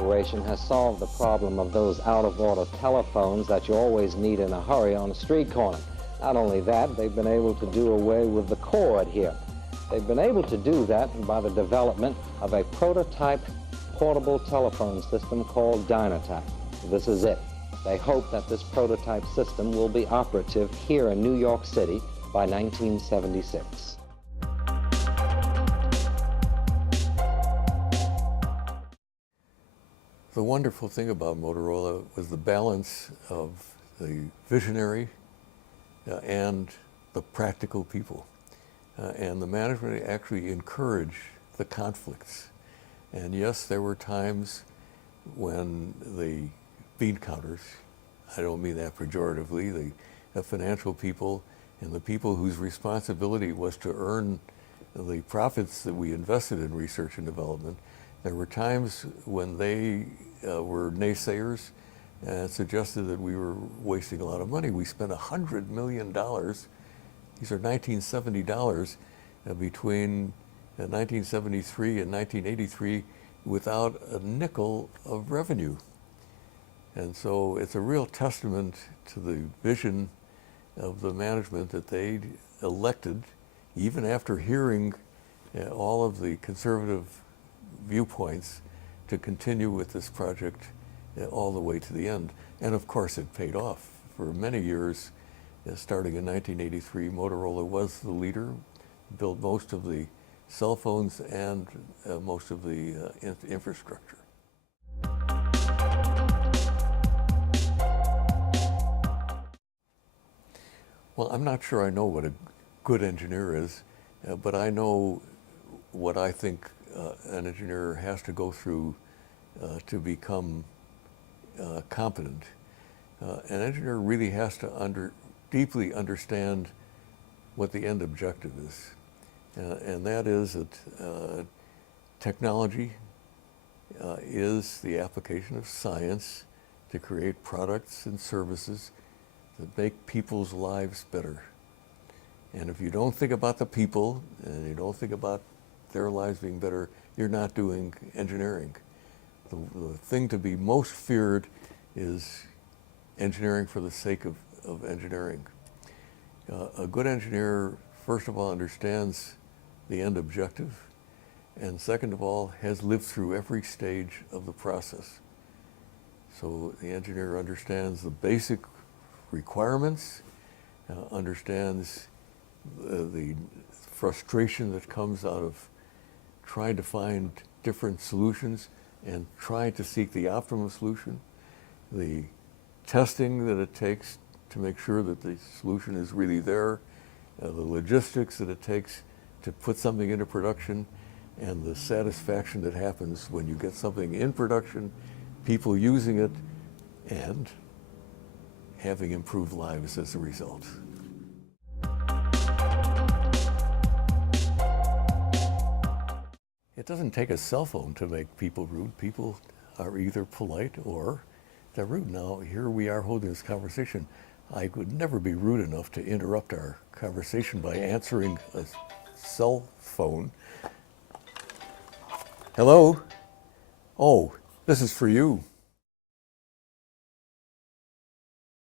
Corporation has solved the problem of those out-of-order telephones that you always need in a hurry on a street corner. Not only that, they've been able to do away with the cord here. They've been able to do that by the development of a prototype portable telephone system called Dynatac. This is it. They hope that this prototype system will be operative here in New York City by 1976. The wonderful thing about Motorola was the balance of the visionary and the practical people. And the management actually encouraged the conflicts. And yes, there were times when the bean counters, I don't mean that pejoratively, the financial people and the people whose responsibility was to earn the profits that we invested in research and development, there were times when they were naysayers and suggested that we were wasting a lot of money. We spent $100 million, these are 1970 dollars, between 1973 and 1983 without a nickel of revenue. And so it's a real testament to the vision of the management that they elected, even after hearing all of the conservative viewpoints, to continue with this project all the way to the end. And of course it paid off. For many years, starting in 1983, Motorola was the leader, built most of the cell phones and most of the infrastructure. Well, I'm not sure I know what a good engineer is, but I know what I think an engineer has to go through to become competent. An engineer really has to deeply understand what the end objective is. And that is that technology is the application of science to create products and services that make people's lives better. And if you don't think about the people and you don't think about their lives being better, you're not doing engineering. The thing to be most feared is engineering for the sake of engineering. A good engineer, first of all, understands the end objective, and second of all, has lived through every stage of the process. So the engineer understands the basic requirements, understands the frustration that comes out of trying to find different solutions and trying to seek the optimum solution, the testing that it takes to make sure that the solution is really there, the logistics that it takes to put something into production, and the satisfaction that happens when you get something in production, people using it, and having improved lives as a result. It doesn't take a cell phone to make people rude. People are either polite or they're rude. Now, here we are holding this conversation. I would never be rude enough to interrupt our conversation by answering a cell phone. Hello? Oh, this is for you.